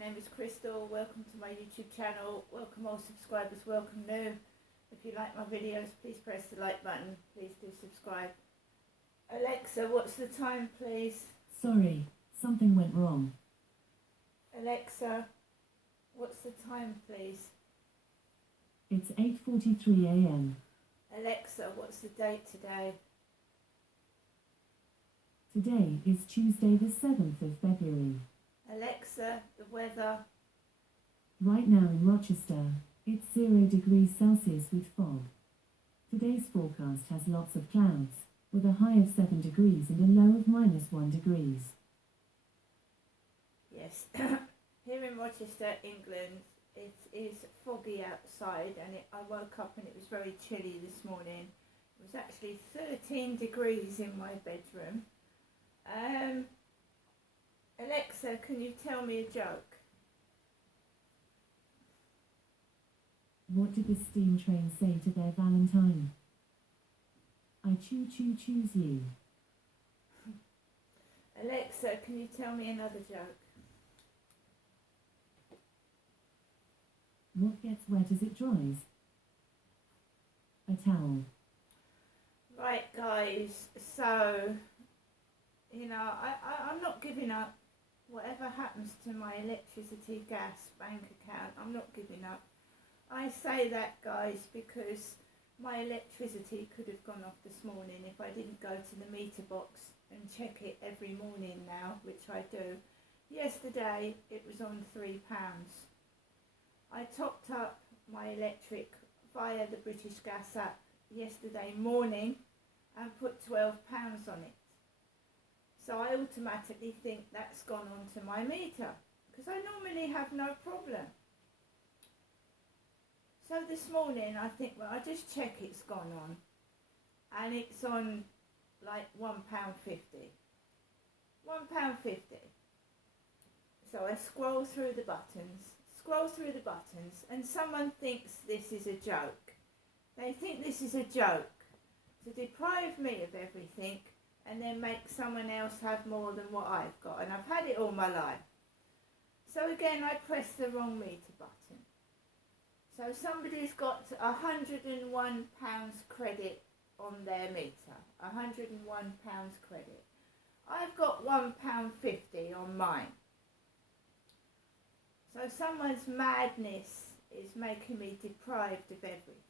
name is Crystal. Welcome to my YouTube channel. Welcome all subscribers, welcome new. If you like my videos, please press the like button. Please do subscribe. Alexa, what's the time, please? Sorry, something went wrong. Alexa, what's the time, please? It's 8:43 a.m. Alexa, what's the date today? Today is Tuesday the 7th of February. Alexa, the weather. Right now in Rochester, it's 0 degrees Celsius with fog. Today's forecast has lots of clouds, with a high of 7 degrees and a low of -1 degrees. Yes, here in Rochester, England, it is foggy outside, and I woke up and it was very chilly this morning. It was actually 13 degrees in my bedroom. Alexa, can you tell me a joke? What did the steam train say to their Valentine? I choose you. Alexa, can you tell me another joke? What gets wet as it dries? A towel. Right, guys, so, I'm not giving up. Whatever happens to my electricity, gas, bank account, I'm not giving up. I say that, guys, because my electricity could have gone off this morning if I didn't go to the meter box and check it every morning now, which I do. Yesterday, it was on £3. I topped up my electric via the British Gas app yesterday morning and put £12 on it. So I automatically think that's gone onto my meter, because I normally have no problem. So this morning I think, well, I just check it's gone on, and it's on like £1.50. £1.50. So I scroll through the buttons, and someone thinks this is a joke. They think this is a joke to deprive me of everything and then make someone else have more than what I've got. And I've had it all my life. So again, I press the wrong meter button. So somebody's got £101 credit on their meter. £101 credit. I've got £1.50 on mine. So someone's madness is making me deprived of everything.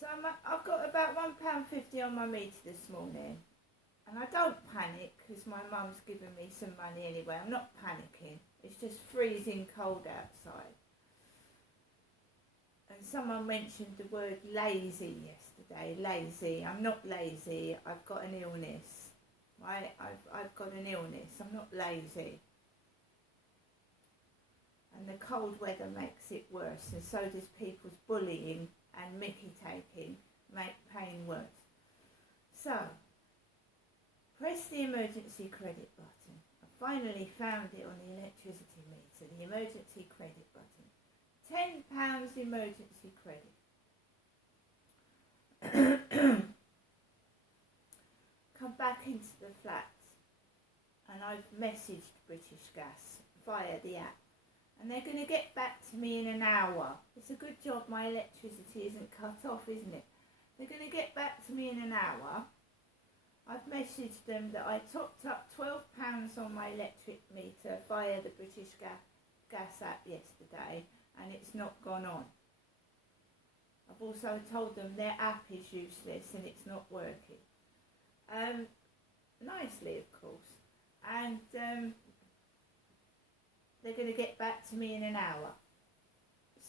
So I've got about £1.50 on my meter this morning, and I don't panic because my mum's given me some money anyway. I'm not panicking. It's just freezing cold outside. And someone mentioned the word lazy yesterday. Lazy. I'm not lazy. I've got an illness. Right? I've got an illness. I'm not lazy. And the cold weather makes it worse, and so does people's bullying and mickey taking make pain worse. So, press the emergency credit button. I finally found it on the electricity meter, the emergency credit button. £10 emergency credit. Come back into the flat, and I've messaged British Gas via the app. And they're going to get back to me in an hour. It's a good job my electricity isn't cut off, isn't it? They're going to get back to me in an hour. I've messaged them that I topped up £12 on my electric meter via the British Gas app yesterday, and it's not gone on. I've also told them their app is useless and it's not working. Nicely, of course. And they're going to get back to me in an hour.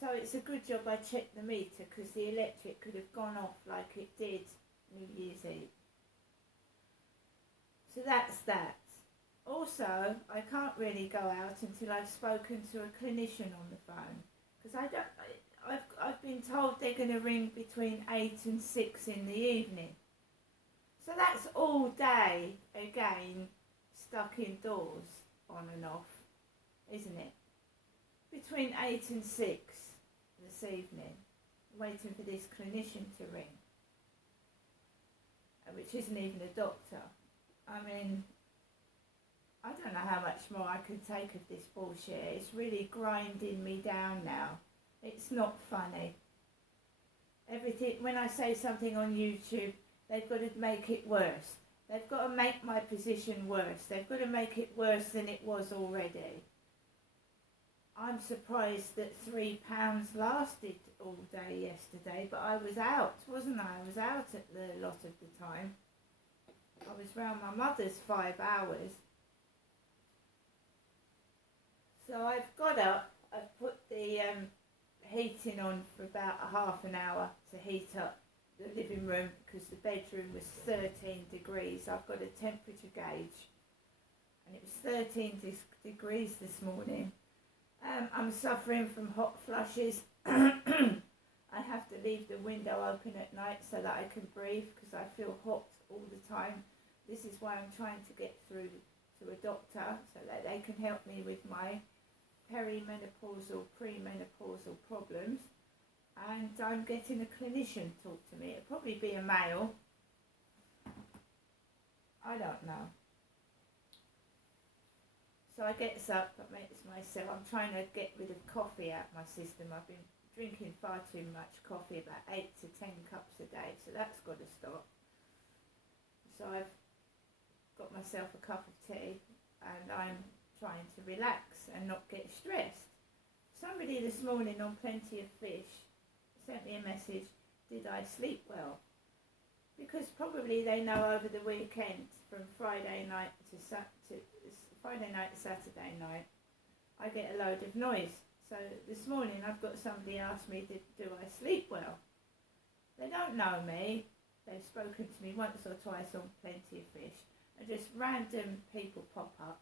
So it's a good job I checked the meter, because the electric could have gone off like it did New Year's Eve. So that's that. Also, I can't really go out until I've spoken to a clinician on the phone, because I've been told they're going to ring between 8 and 6 in the evening. So that's all day, again, stuck indoors, on and off. Isn't it? Between 8 and 6 this evening, waiting for this clinician to ring, which isn't even a doctor. I mean, I don't know how much more I can take of this bullshit. It's really grinding me down now. It's not funny. Everything, when I say something on YouTube, they've got to make it worse. They've got to make my position worse. They've got to make it worse than it was already. I'm surprised that £3 lasted all day yesterday, but I was out, wasn't I? I was out at the lot of the time. I was round my mother's 5 hours. So I've got up, I've put the heating on for about a half an hour to heat up the living room because the bedroom was 13 degrees. I've got a temperature gauge and it was 13 degrees this morning. I'm suffering from hot flushes. I have to leave the window open at night so that I can breathe because I feel hot all the time. This is why I'm trying to get through to a doctor so that they can help me with my perimenopausal, premenopausal problems. And I'm getting a clinician to talk to me. It'll probably be a male. I don't know. So I gets up, I makes myself, I'm trying to get rid of coffee out of my system. I've been drinking far too much coffee, about 8 to 10 cups a day, so that's got to stop. So I've got myself a cup of tea and I'm trying to relax and not get stressed. Somebody this morning on Plenty of Fish sent me a message, did I sleep well? Because probably they know over the weekend from Friday night to Saturday night, I get a load of noise. So this morning I've got somebody ask me, do I sleep well? They don't know me. They've spoken to me once or twice on Plenty of Fish. And just random people pop up.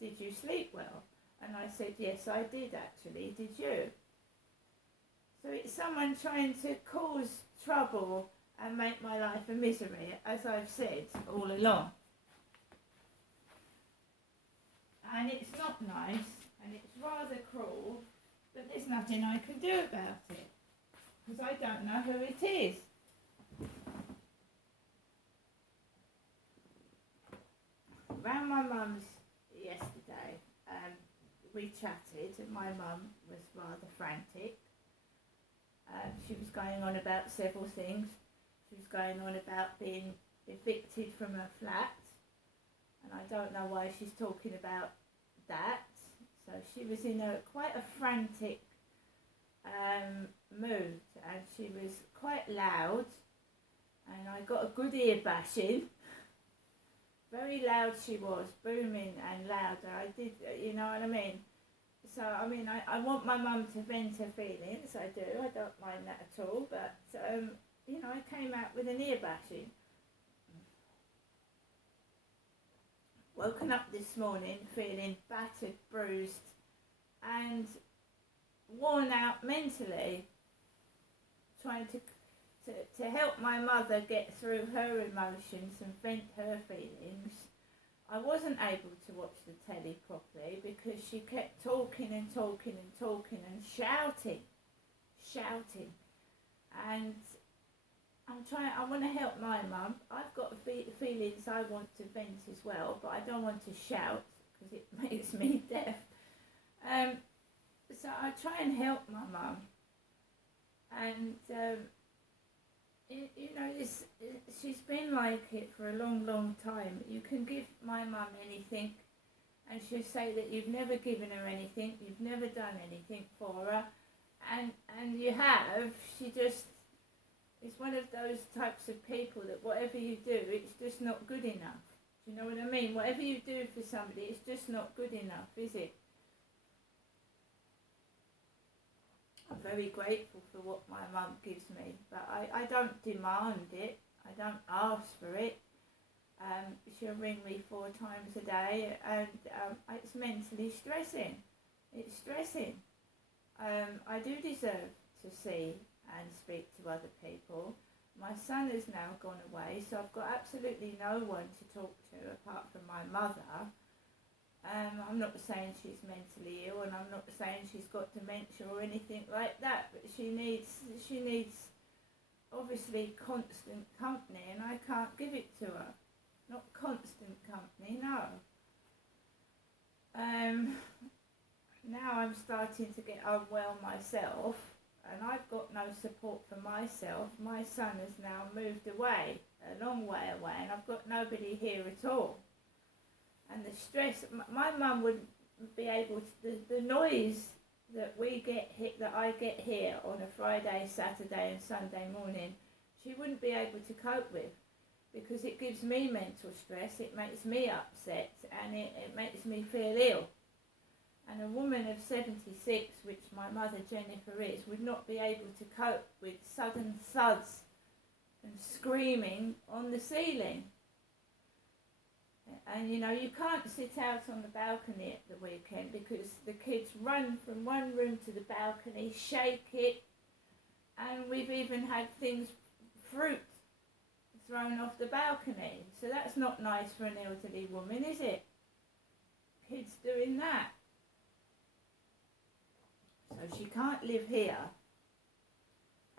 Did you sleep well? And I said, yes, I did actually. Did you? So it's someone trying to cause trouble and make my life a misery, as I've said all along. And it's not nice, and it's rather cruel, but there's nothing I can do about it, because I don't know who it is. Round my mum's yesterday, we chatted, and my mum was rather frantic. She was going on about several things. She was going on about being evicted from her flat, and I don't know why she's talking about that. So she was in quite a frantic mood, and she was quite loud, and I got a good ear bashing. Very loud she was, booming and loud. I did, you know what I mean? So, I mean, I want my mum to vent her feelings, I do, I don't mind that at all, but, you know, I came out with an ear bashing. Woken up this morning feeling battered, bruised and worn out mentally, trying to help my mother get through her emotions and vent her feelings. I wasn't able to watch the telly properly because she kept talking and talking and talking and shouting. And I want to help my mum. I've got feelings I want to vent as well, but I don't want to shout because it makes me deaf. So I try and help my mum. And, you know, she's been like it for a long, long time. You can give my mum anything and she'll say that you've never given her anything, you've never done anything for her. And you have. She just is one of those types of people that whatever you do, it's just not good enough. Do you know what I mean? Whatever you do for somebody, it's just not good enough, is it? I'm very grateful for what my mum gives me, but I don't demand it. I don't ask for it. She'll ring me 4 times a day, and it's mentally stressing. It's stressing. I do deserve to see and speak to other people. My son has now gone away, so I've got absolutely no one to talk to apart from my mother. I'm not saying she's mentally ill, and I'm not saying she's got dementia or anything like that, but she needs obviously constant company, and I can't give it to her. Not constant company, no. now I'm starting to get unwell myself, and I've got no support for myself. My son has now moved away, a long way away, and I've got nobody here at all. And the stress, my mum wouldn't be able to, the noise that we get hit, that I get here on a Friday, Saturday and Sunday morning, she wouldn't be able to cope with, because it gives me mental stress, it makes me upset, and it makes me feel ill. And a woman of 76, which my mother Jennifer is, would not be able to cope with sudden thuds and screaming on the ceiling. And you know, you can't sit out on the balcony at the weekend because the kids run from one room to the balcony, shake it, and we've even had things, fruit, thrown off the balcony. So that's not nice for an elderly woman, is it? Kids doing that. So she can't live here.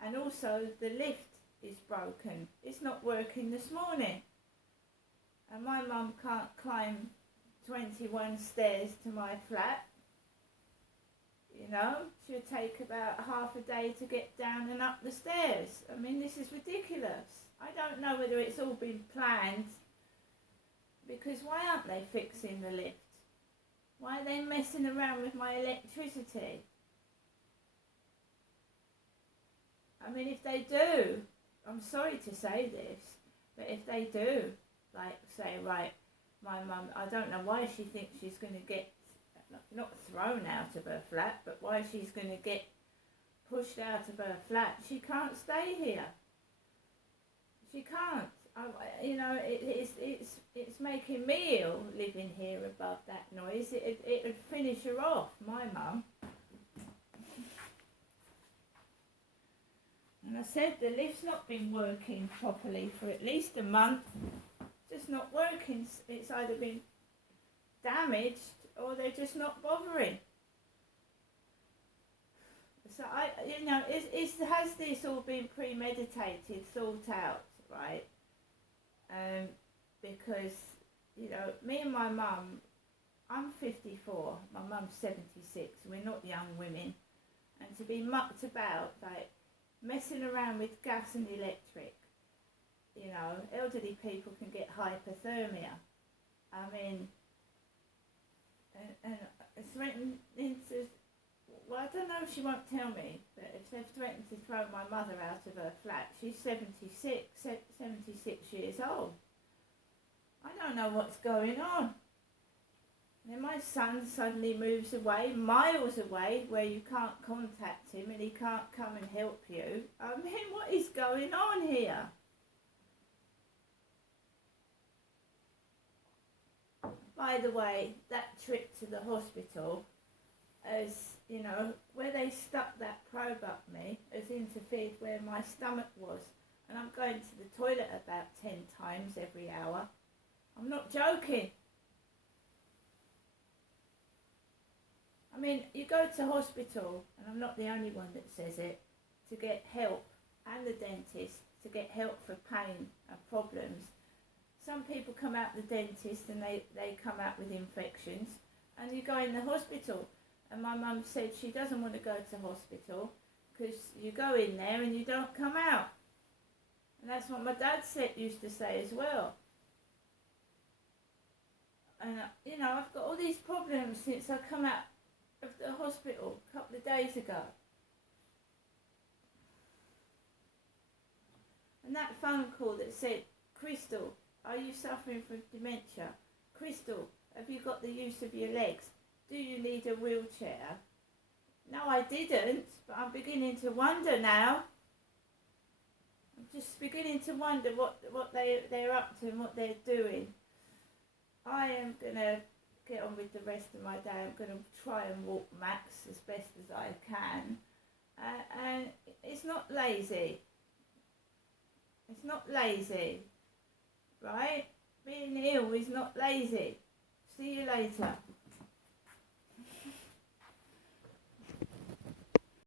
And also the lift is broken. It's not working this morning. And my mum can't climb 21 stairs to my flat. You know, she'll take about half a day to get down and up the stairs. I mean, this is ridiculous. I don't know whether it's all been planned, because why aren't they fixing the lift? Why are they messing around with my electricity? I mean, if they do, I'm sorry to say this, but if they do, like say, right, my mum, I don't know why she thinks she's going to get, not thrown out of her flat, but why she's going to get pushed out of her flat. She can't stay here. She can't. You know, it's making me ill living here above that noise. It would finish her off, my mum. And I said the lift's not been working properly for at least a month. It's just not working. It's either been damaged or they're just not bothering. So has this all been premeditated, thought out, right? Because, you know, me and my mum, I'm 54, my mum's 76, we're not young women, and to be mucked about, like, messing around with gas and electric, you know, elderly people can get hypothermia. I mean, and threatening to, well, I don't know if she won't tell me, but if they've threatened to throw my mother out of her flat, she's 76 years old. I don't know what's going on. And then my son suddenly moves away, miles away, where you can't contact him and he can't come and help you. I mean, what is going on here? By the way, that trip to the hospital, as you know, where they stuck that probe up me, has interfered where my stomach was. And I'm going to the toilet about 10 times every hour. I'm not joking. I mean, you go to hospital, and I'm not the only one that says it, to get help, and the dentist, to get help for pain and problems. Some people come out the dentist and they come out with infections, and you go in the hospital. And my mum said she doesn't want to go to hospital because you go in there and you don't come out. And that's what my dad used to say as well. And, you know, I've got all these problems since I come out of the hospital a couple of days ago. And that phone call that said, Crystal, are you suffering from dementia? Crystal, have you got the use of your legs? Do you need a wheelchair? No, I didn't, but I'm beginning to wonder now. I'm just beginning to wonder what they're up to and what they're doing. I am going to get on with the rest of my day. I'm going to try and walk Max as best as I can. And it's not lazy. It's not lazy, right? Being ill is not lazy. See you later.